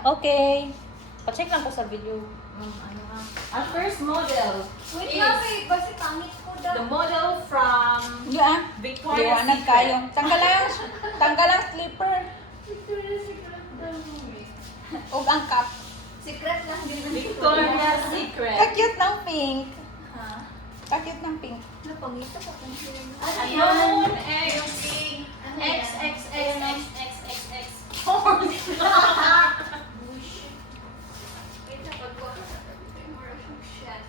Okay. Pa-check lang ko sa video. Ano nga. Our first model Wait is lang, babe. Basta pangit ko daw. the model from Yeah. Victoria's Liwanag Secret. kayo. Tanggal lang slipper. Victoria's Secret daw. Ug ang cup. Secret lang din ng Victoria's Secret. Ka-cute ng pink. Ha? Ka-cute ng pink. Napangita ka kung sino. Ayun, X, Ano X, yan? X, X, X, X, X, X. Bullshit. Wait na, pagkuha ka sa tabi. More of yung shit.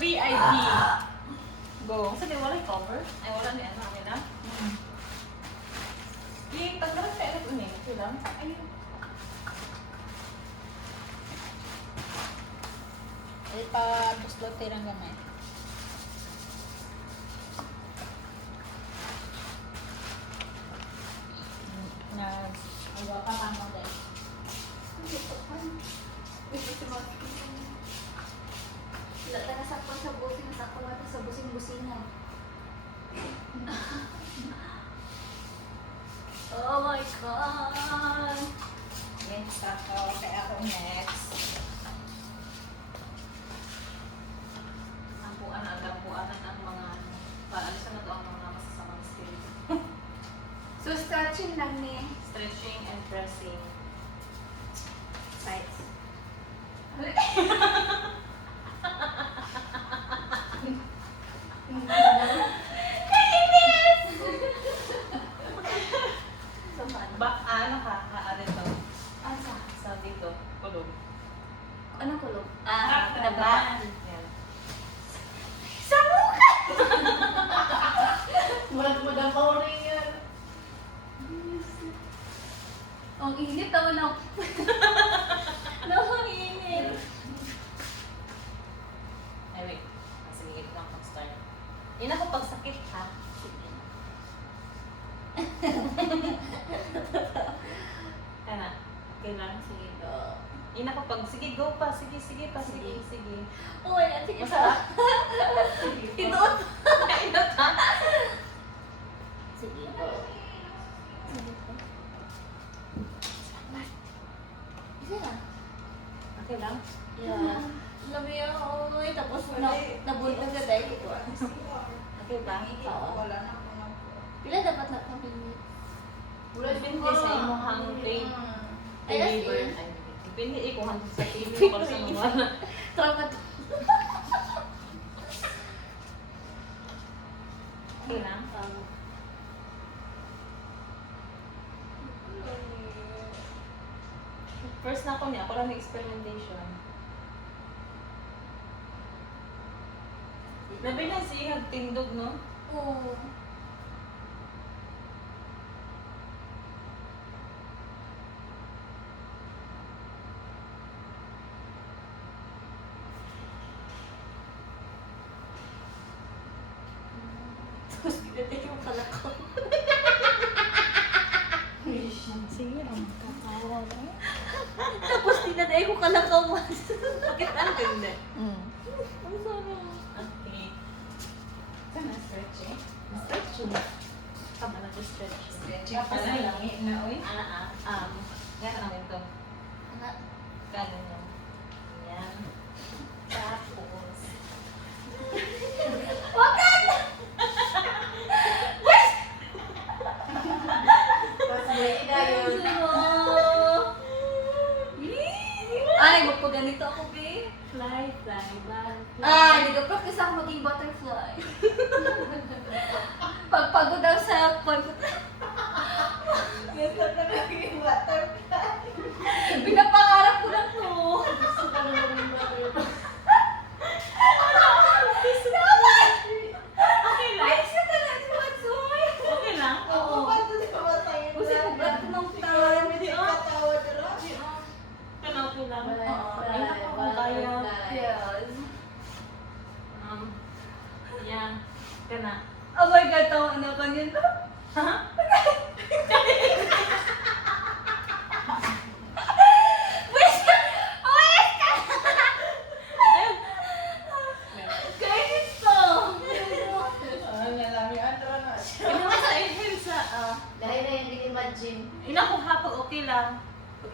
VIP. Go. Kasi di wala yung cover. Ay, wala ni ano nila. Yung tagdaran ka ano ini. Ito lang. Ayun. Ay pa buslote lang gamay. Nag-awa ka pang model. Wala ka nasakpan sa busing, nasakpan natin sa busing-busingan. Oh my God! Next ako. Kaya ako next. Ang buanan ang mga paalisan na to ang mga masasamang espiritu. So, stretching lang ni. Stretching and pressing. Sides. Ano ka? Ano to? Ano sa? Sa dito. Kulog. Anong kulog? Taba. Yan. Sa mukha! Murag mo na rin yan. Ang init ako na. Nakakainit. Ay, wait. Sige, ito lang pag-start. Ina ko pagsakit, ha? Kana. Okay lang. Sige. Ina ko pag, sige, go pa. Sige, sige pa. Sige, sige. Oh my God, sige pa. Masarap? Sige pa. Inoot. Inoot, ha? Sige po. Isa na. Okay lang? Yeah. Labi ako. Tapos nabulog na tayo. Okay ba? Oo. Wala na ako na. Pila dapat na kami? Depende sa imong hang trade. Ay, as in. Depende kung hanggang sa TV mo para sa mga. Trauma. Okay lang? First na ako niya, ako lang may experimentation. Labi na siya tindog, no? Oo. Tapos binatay yung kalakaw. Sige, ang kakawa na. Tapos dinatay ko kalakaw mo. Bakit ano ganda? Ang sana. Okay. Sana stretching. Stretching. Tama na just stretch. Stretching pala lang. Na, uy. Yan ang ito. Anak. Ganun yan. Yan. Tapos. Ay, magpaganito ako, babe. Fly, fly, fly. Ay, nag-practice ako maging butterfly. Pagpagod daw sa Gusto na naging butterfly. Pinapangarap ko lang to. Okay lang? Ay, siya talaga si Matsuy. Okay lang? Oo. Paano di ba tayo? Kasi kublat ko ng tawa. Katawa na lang. Kana okay lang? Oo. Ay, naku, kung kaya. Yes. Yan. Kana. Oh my God, tawa na kanyan to. Ha?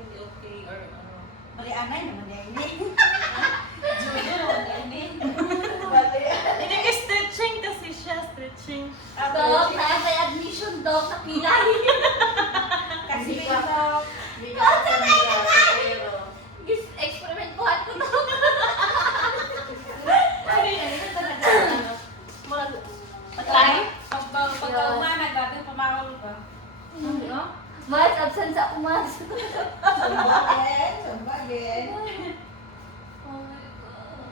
hindi okay or ano. Mali anay naman yan. Bali. Hindi ka stretching kasi siya, stretching. Dok, kaya may admission, Dok, nakilay. Kasi Hindi ka- ito. Hindi ka ako pero... Experiment buhat ko, Dok. Ano talaga? Ano? Patay? Pagka umanag, dati pumakol ka. Mas absent sa umas. Sumbagen, sumbagen. Oh my God.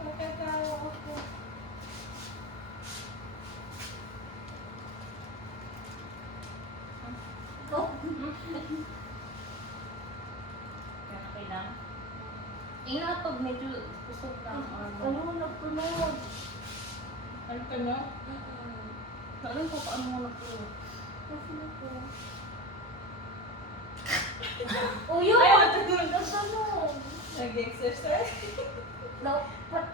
Nakatawa ako. Oh. Yan, okay lang. Ingat pag medyo kusog lang. Ano, nagtunog. Ano ka no? Alam ko paano mo nagtunog. Uyo! Ayaw, Nagtunog. Nag-exercise? No,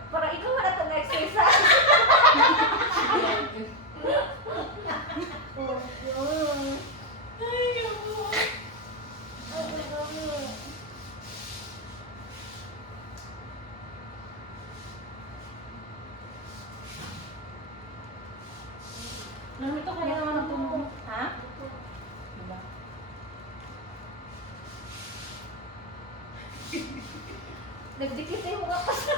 para ikaw wala kang exercise. Ay, ako. Nung ito kaya naman nagtunog. Ha? Diba? Nagdikit na yung mukha ko sa...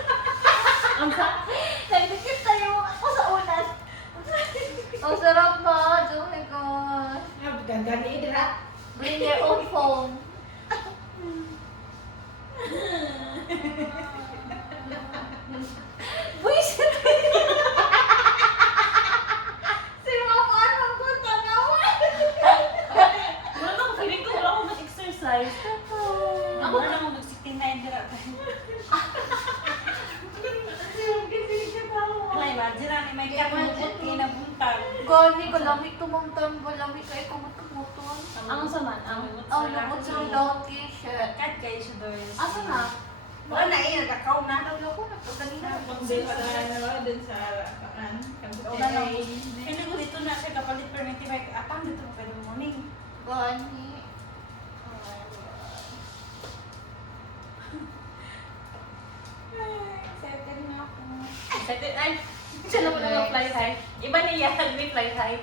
Ang sa? Nagdikit na yung mukha ko sa unan. Ang sarap ba? Oh my God. Gagani dira. Bring your own phone. Buisit! Si Mama, anong ko tanawan? Wala na, feeling ko wala akong nag-exercise. Ako na lang mag-69 dira. Alay, imagine na ni may kamukot kinabuntag. Gani ka lamig tumamtan ba lamig kay kumutumuton. Ang saman, ang Ang lubot sa daw t-shirt. Kat kayo siya doon. Asa na? Wala na eh, nagkakaw na. Ano ko nagkaganina. Hindi pa na ano, dun sa paan. Wala na. Pili ko dito na siya kapalit permiti may apang dito pa ng morning. Gani. Excited na ako. excited. Ay, siya naman ang fly high. Iba niya, may fly high.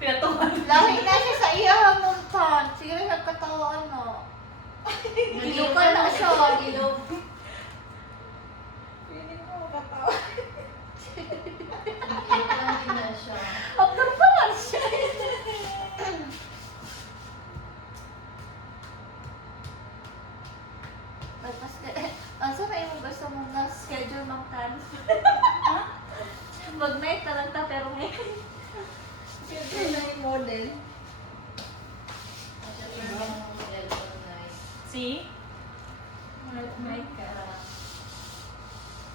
Pinatuhan. Lahi na siya sa iya muntan. Sige na katawan no. Gilukan na siya. Gilog. Feeling ko makatawa. Gilukan na siya. Abdor pa man siya. Tapos, asa na yung gusto mong na-schedule mang tan? Mag-night na lang ta, pero ngayon. Siyempre na yung model. See? My God.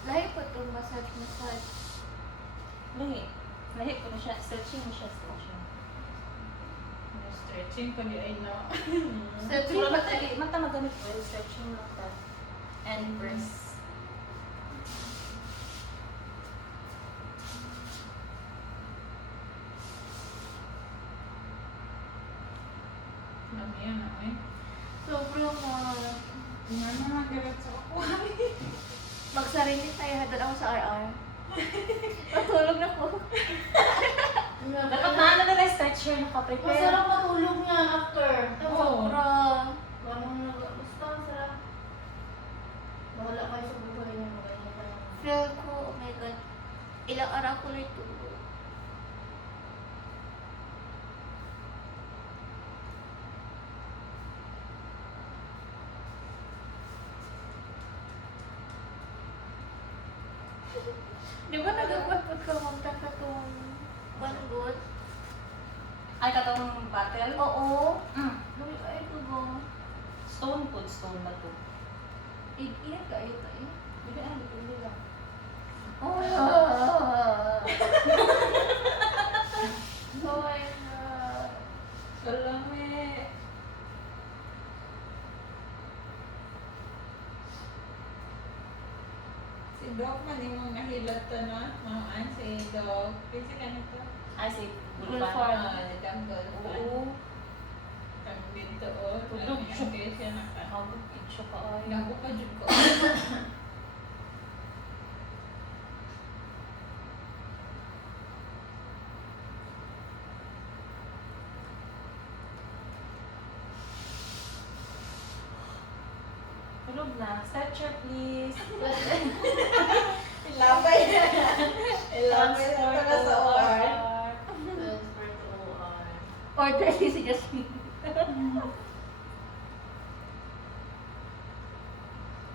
Lahi po itong massage. Lahi. Lahi ko na siya. Stretching mo siya. Stretching. Stretching ko ni ay no. Stretching Pero pa mata magamit ko. Stretching mata. And breast. Mamaya na eh. Sobrang Nga naman galit sa ako. magsarili tayo. Hadad ako sa RR. Matulog na po. Dapat na ano na lang stretcher. Nakaprepare. Masarap matulog niyan after. Oo. Sobrang. Basta ang sarap. Wala kayo sa buhay niya. Feel ko, oh my God. Ilang araw ko na itulog. Di ba nagagwapot ka magta ka itong bangot? Ay, katong battle? Oo. Mm. Lumi ka ito ba? Stone food. Stone na to. Iyan ka ito eh. Hindi na, hindi lang. Oh my God. Salame. Si Doc man yung nahilat to no? Mahaan si Doc. Kasi lang ito. Ay, si Gulfar. Jungle. Oo. Tulog siya. Kaya siya naka. Hagod kid siya ka ay. Nago pa dyan ko. Tulog na. Stretcher please. Ilabay na. Ilabay na pala sa OR. Transfer to OR. Order si Jasmine.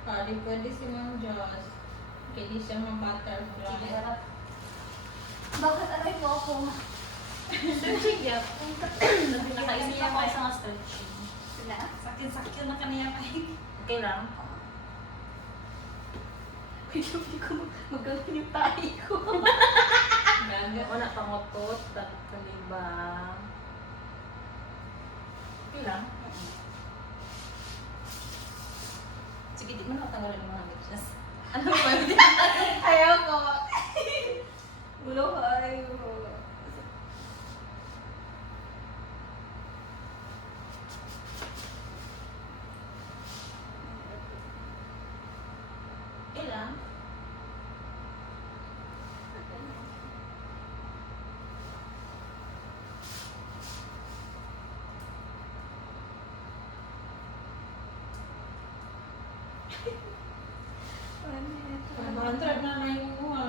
Pwede pwede si Ma'am Joss. Pwede siya ma-butterfly. Sige, harap. Bakit aray mo ako? Stretching yan. Nakainin niya ako isang stretching. Sila? Sakit-sakit na kaniya kay. Okay lang. Wait, hindi ko magagawin yung tahi ko. Gaga. Wala pangotot. Kalibang. Okay lang. Sige, di mo na matanggalin yung mga bitches. Ano ba yun? Ayaw ko. Ulo ko ayaw. Okay lang. $500 na na yung mga.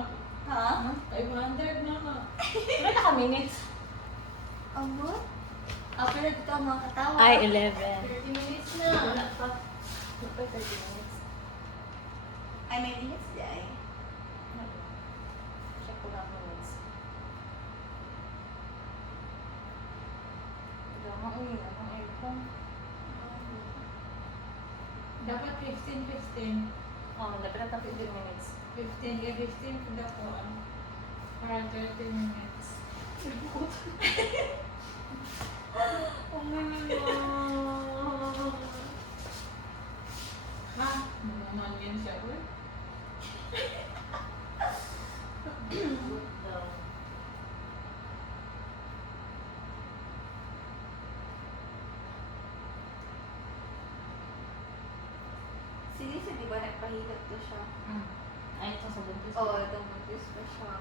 Ha? 500 na na. Ilan na ka minutes? Amo? Ako na dito ang mga katawa. 11. 30 minutes na. Wala pa. Wala pa 30 minutes. Ay, may minutes di ay. Check ko lang minutes. Gamang uwi na ng aircon. Dapat 15. Oh, dapat na 15 minutes. 15 kada po. Para 30 minutes. Oh my God. Ha? Naman yan siya. Uy. Good daw. Si Lisa, di ba nagpahilot to siya? Ay, ito sa buntis. Oo, itong buntis pa siya.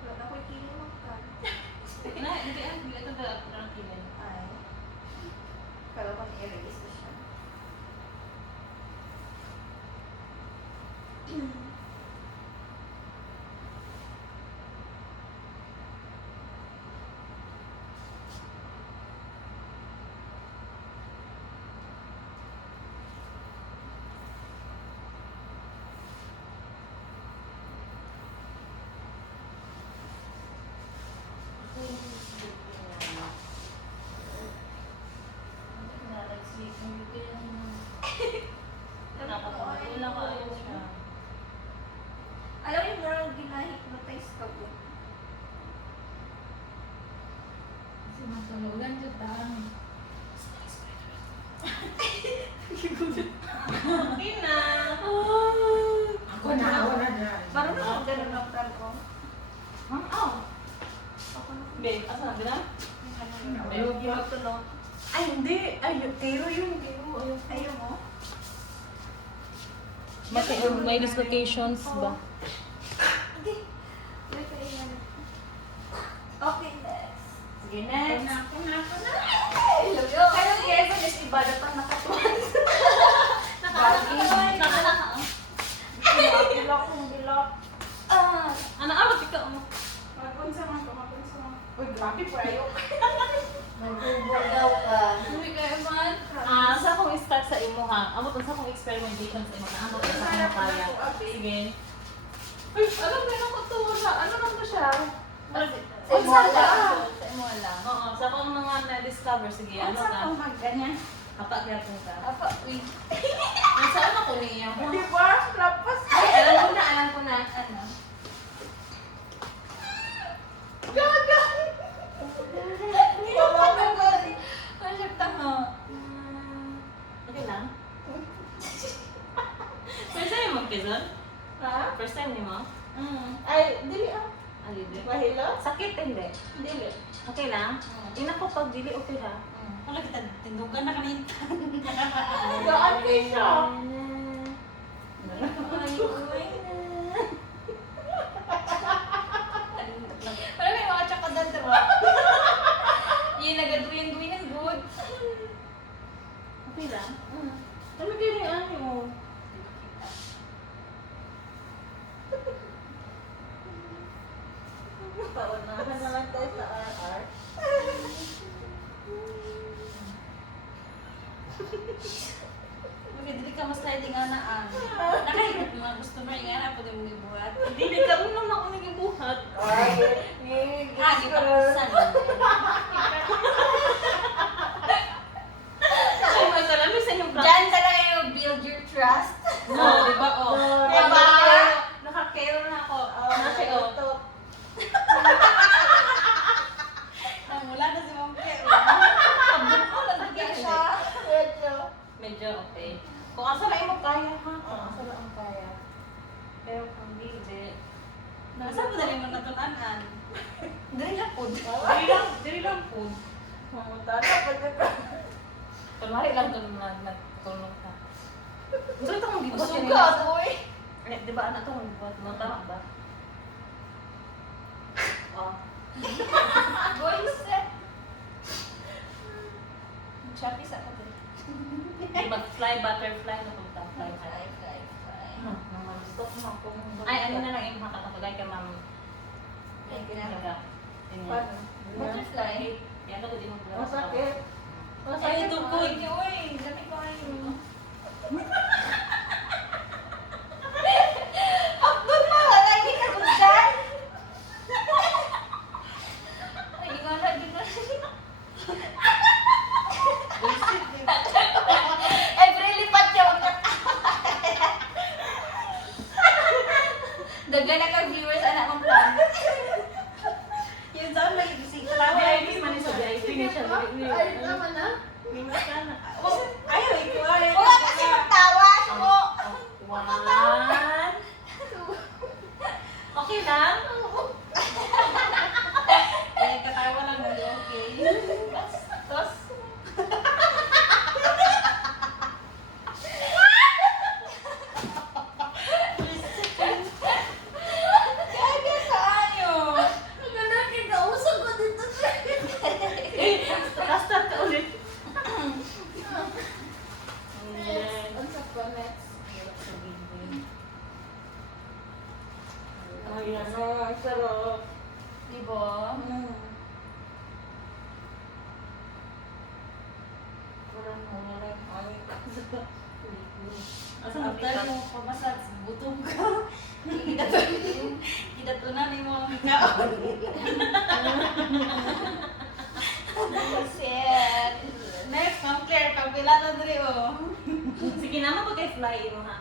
Wala na ko'y kilimag ka. Na, hindi ah. Hindi ito dapat na kilin. Ay. Kala ko nilagis ko siya. Nakapagpula ka ayun siya. Alam mo yung parang gina-hypnotize ka po. Kasi masulugan siya taan. Okay na. Ako na dyan. Parang naman ganun ang plan ko. Oh. Ako na. Babe, asa na bilang? Yung tulog. Ay, hindi. Ay, tiro yun. Tiro. Ayun. Ayaw mo? May dislocations ba? Okay. Wait, ayan. Okay, next. Sige, next. Ako na. I love you. Kaya yung Kevin is iba na pang nakatuwan. Bilok kong bilok. Ah, Ano, awat ikaw mo. Mapunsa man ko. Uy, grabe po ayo. nagubol daw ka. Hindi kayo man. Sa akong start sa imo ha. Amo sa akong experimentation sa imo. Amo sa akong kaya. Sige. Uy, alam mo na ko to wala. Ano lang to siya? Sa imo lang. Sa imo lang. Oo, sa akong mga na-discover. Sige, ano Sa ka? akong magganyan. Kapak kaya po ka. Apa, uy. Saan ako niya? Di ba? Lapas. Ay, alam ko na. Ano? Gaga! Hindi ko pa nag-goli. Masyak tanga. ron? Ha? First time ni mo? Ay, dili ah. Ano yun? Mahilo? Sakit hindi. Dili. Okay lang? Ina ko pag dili okay ha. Wala kita tindugan na kanita. Gaan kayo siya. Wala may mga tsakadan diba? Yung nagaduyan-duyan ng good. Okay lang? Ano kayo yung ano mo? Paunahan naman tayo sa RR. Magdili ka mas sliding anaan. Nakahigit mga customer nga na po din mong ibuhat. Hindi ka rin naman ako nagibuhat. Ay, Ah, gipakusan. Ay, magkalami sa inyong Diyan talaga yung build your trust. Oo, di ba? Oo. Diba? Nakakairo na ako. Nasi Nasi, oh. ito. Namula na si Ma'am Keo. Kabun ko, nagiging siya. Medyo. Medyo okay. Kung asa na mo kaya ha? Kung asa na ang kaya. Pero kung hindi. Nasa po dali mo natunanan. Dali na po. Dili lang po. Mamuta na pa dyan ka. Kunwari lang doon nagtulong ka. Gusto ito mong gibuhat. Sugat, oy. Eh, di ba anak ito mong gibuhat? Mo tama ba? Oh. Boys. Chapis ako din. Di ba fly butterfly na punta? Fly Fly, fly, fly. Naman gusto ko akong... Ay, ano na lang yung makakapagay ka, ma'am. Ay, Talaga. Ganyan. Paano? Butterfly. Yan ka din mo. Masakit. Ay, Masakit. ito ko. Uy, dami ko kayo. Abdul, mahalagi ka ko dyan. Ay, di nga lagi na. Ay, prilipat niya. Daga na ka viewers, anak mong plan. Yun saan may bisig Tawa, ay, man sa VIP niya siya. Ay, tama na. Minus ka na. Ayaw, ikaw ayaw. Wala kasi magtawa. Suko. One. Okay lang? Ay, katawa lang hindi okay. Tapos, Gaga saan yun? Ganun, kinausap ko dito. Basta ka ulit. Ang sa pa next. Ay, ano, ang sarap. Diba? Parang mga lang. Ay, Asa mo tayo mo pamasad sa butong ka? Gidatunan ni mo ang hikaon. Shit. Next, Ma'am Claire, kabila na diri oh. Sige naman pag fly mo ha.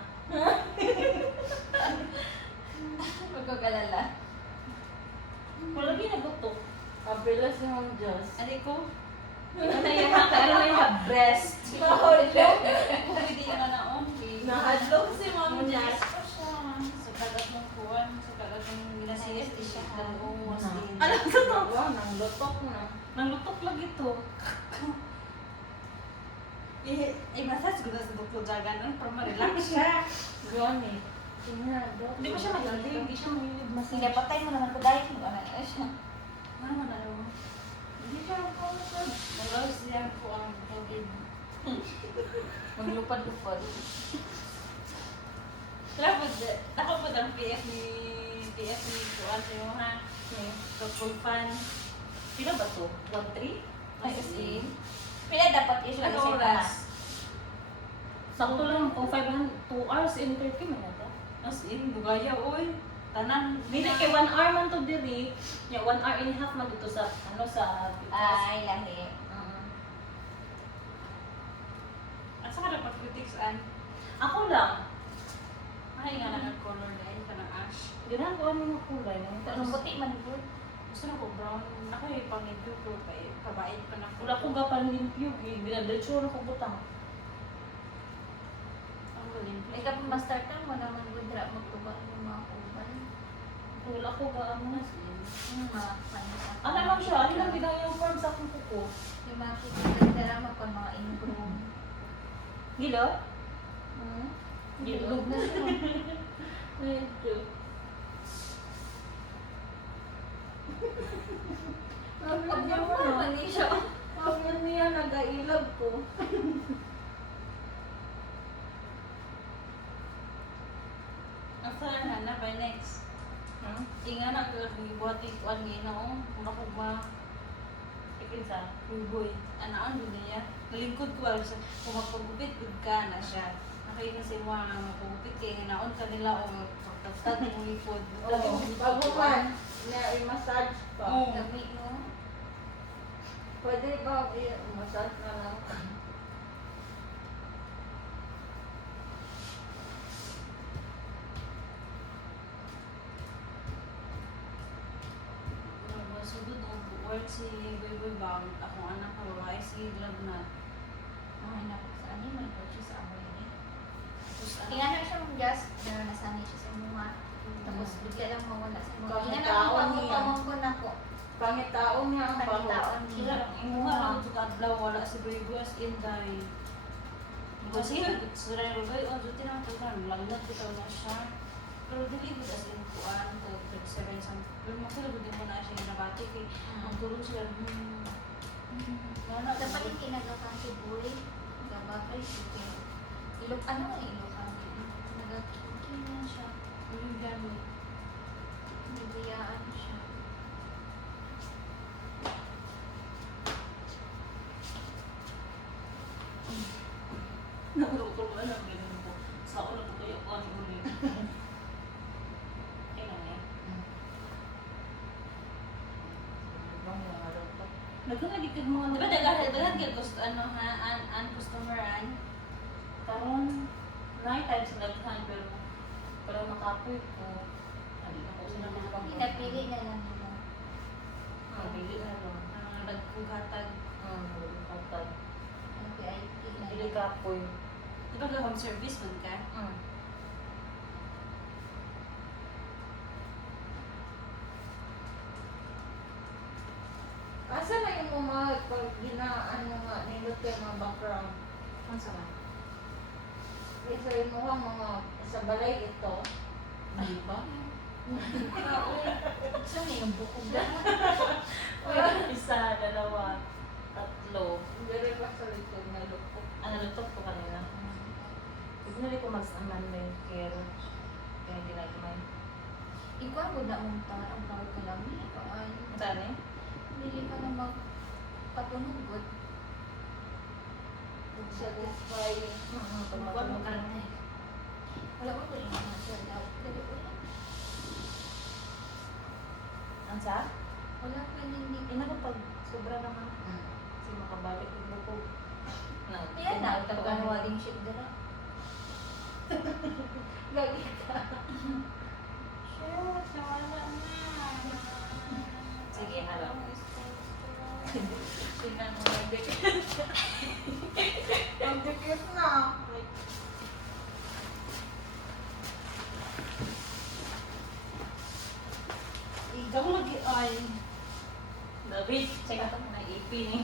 Huwag ko kalala. Wala ginagutok. Kabilas yung Diyos. Ano ko? Ano na yung ano na yung breast. Pwede yun na na-only. Nahadlok si Ma'am Yes Jess. pa siya. Sa kagat ng kuwan, sa kagat ng ginasilis, di siya halos. Alam ko to. Wow, nang lutok na. Nanglutok lang ito. I-massage ko na sa doktor Jagan, para ma-relax siya. Gani. Hindi pa siya magaling. Hindi siya mahilig Sige, massage. patay mo naman ko dahil mo ano siya. Ano man ano? Hindi siya ang Nalaw siya po ang tawid. Maglupad-lupad. Tapos, nakapod ang PF ni Kuan sa'yo ha. Couple fan. Sino ba to? 1-3? Ay, in. Pila dapat issue Ano sa oras? Sakto lang kung 2 hours in 30 minutes. As in, bugaya oy. Tanan. Hindi kay 1 hour man to diri. Ya 1 hour and a half man dito sa sa Ay, lahi. Asa ka dapat critics an? Ako lang. Ay, nga na color na yun, kanang ash. Ganahan ko ano yung kulay. Anong puti man good? Gusto na ko brown. Ako yung pang-medyo ko kay pabait pa na. Wala ko gapan limpyo. Binadalitsura ko butang. Ang kalimpi. Ay kapag ma-start mo naman gudra magtuba ng mga uban. Wala ko ba ang mas. Mga kanisa. Ano lang siya? Ano lang ginagawa yung form sa akong kuko? Yung mga kitara makon mga improve. Gila? Hmm? Gilog na siya. Medyo. Abnormal man ni siya. Huwag yan niya, nag-ailog ko. Asa na by next. Inga na ko gibuhat ikuan ni no. Mura ko ba Ikinsa? buboy. Anaan din niya. Nalingkod ko ba sa kung magpagupit gud ka na siya. Nakay kasi mo ang magpagupit kay hinaon kanila o pagtagtag mo lipod. Oo, bago man, na i-massage pa. Oo. Dami mo. Pwede ba i-massage na lang? Sudod o work si Boy Bang. Akong anak na babae si Lagnat. Mga anak ko sa ani man ko siya sa amoy ni. Tapos Kaya na siya mag-gas, pero nasanay siya sa mga. Tapos bigla lang mawala sa mga. Pangit Kaya na taon ako niya. pamangkon ako. Pangitaon niya ang baho. Pangitaon Sila, niya. imuha lang ito kadlaw, wala si Boy as in day. Kasi sila yung Boy, oh, duty naman ito na, lagnat bitaw na siya. Pero dili ko as in kuan, 37 sang. Pero makilabot din mo na siya yung nabati kay ang tulong sila, wala na. Dapat yung kinagakan si Boy. Gabagay siya. Ilok, ano nga ilokan? Nagagkin na siya. Yung gamit. Bibiyaan siya. Nakulog ko lang ganun po. Sa ulo ko kayo ko ang ulit. Kaya na Nagkakagit ka mga Diba daghan kay gusto ano ha, an customeran. Karon, 9 times naghan pero makapoy ko. Hindi na ko sila mga Pinapili na lang nila. Pili na lang. Nagkugatag. Pagtag. Ang VIP na Pili lang. kapoy. Diba ka home service man ka? Asa na yung mga pag ginaan mo nga nindot kayo mga background? Ano sa man? Isa yung mga sa balay ito. Hindi ba? Saan na yung bukog na? Isa, dalawa, tatlo. Hindi pa sa likod na lupok. Ano, lutok ko kanina. Hindi ko mas-aman na yung care. Kaya hindi na kumay. Ikaw mo na mong tangan ang tawag ka lang. Ay, Saan eh? hindi ka na magpatunugod. Satisfying. Huwag mo ka na eh. Wala ko rin mga siya daw. Dali ko lang. Ang sa? Wala ka hindi. Ina ko pag sobra naman. Kasi makabalik yung buko. Na, Yan na, taga wedding shit dala. Lagi ka. Shoot, nawala na. Sige, harap. Tingnan mo na Ang dikit na. Ikaw lagi ay. David, check out mo na AP ni.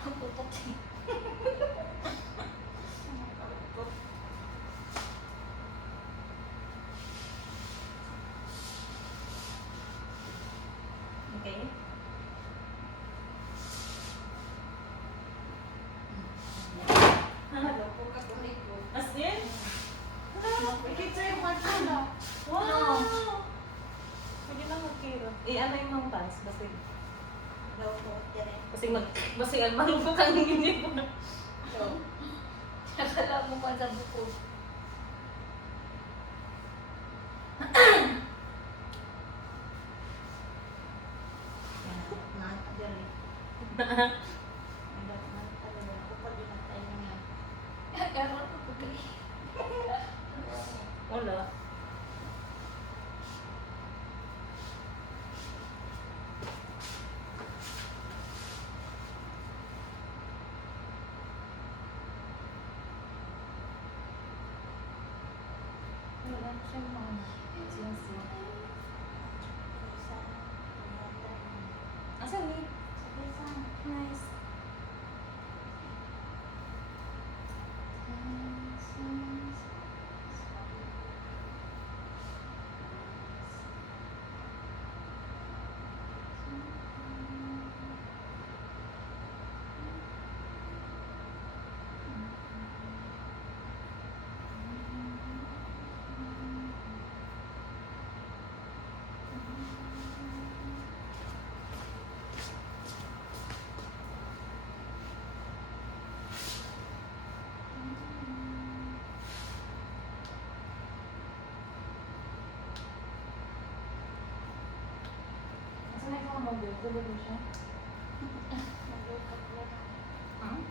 Ang putok siya. Okay. Lupok ako nito. As in? Ikita yung mata na. Wow! Pwede lang mag-kira. Ano yung mga pants? Basi alman ko kang hindi mo. Nakala mo pa sa bukod. Karoon ko pagkali. Wala. Siya mo ano. Siya. Asa ni? Nice. Asa na ikaw mobile? Tuloy mo siya? Hmm?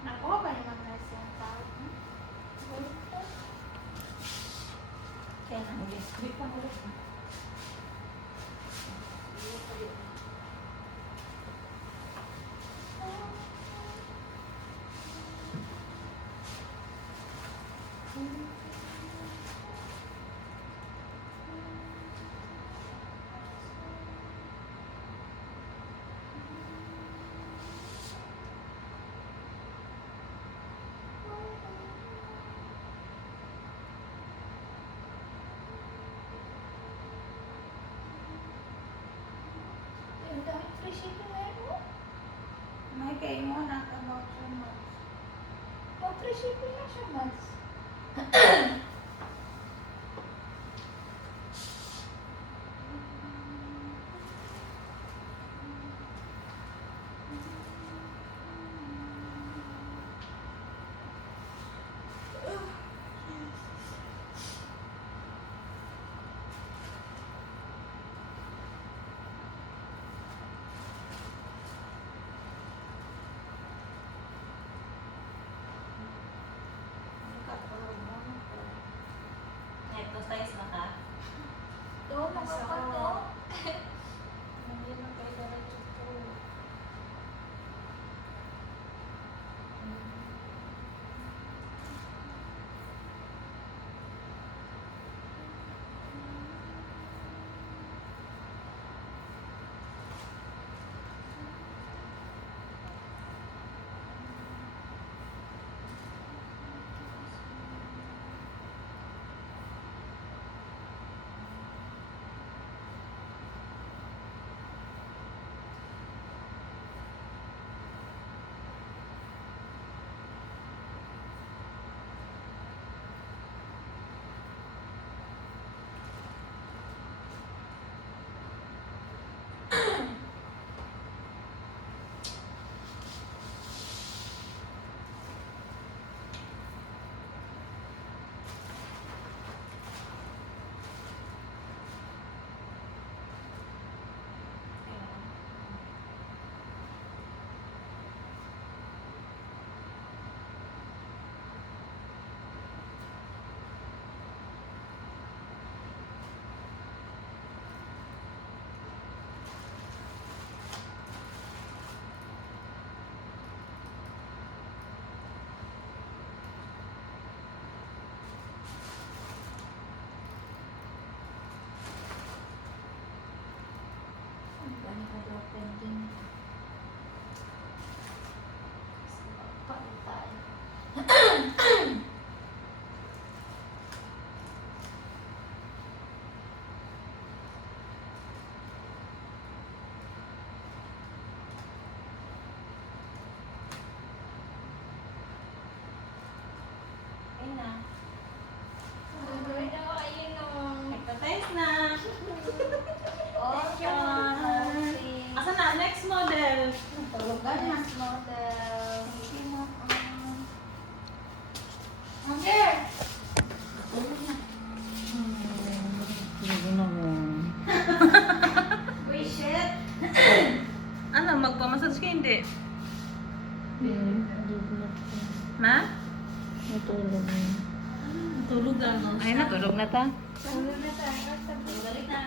Nakuha ba naman kasi ang tao? Kaya na. Wait pa ulit. Ang dami free shipping ngayon mo. May kayo mo naka-voucher mo. Oh, free shipping na siya, Mads. Exercise na ka? Ito, nakapato. Hindi na kayo diretso to. Ang dami ka daw pending. Palit tayo. Ayun na. Ay, daw, ayun o. Exercise na. Okay. Asa na? Next model. Tulugan na. Model. Hindi mo. Mother! Uy, shit! Ano? Magpamassage ka hindi? Ma? Natulog na. Tulog lang no. Ay, natulog na ta. Ano na tayo? Balik na.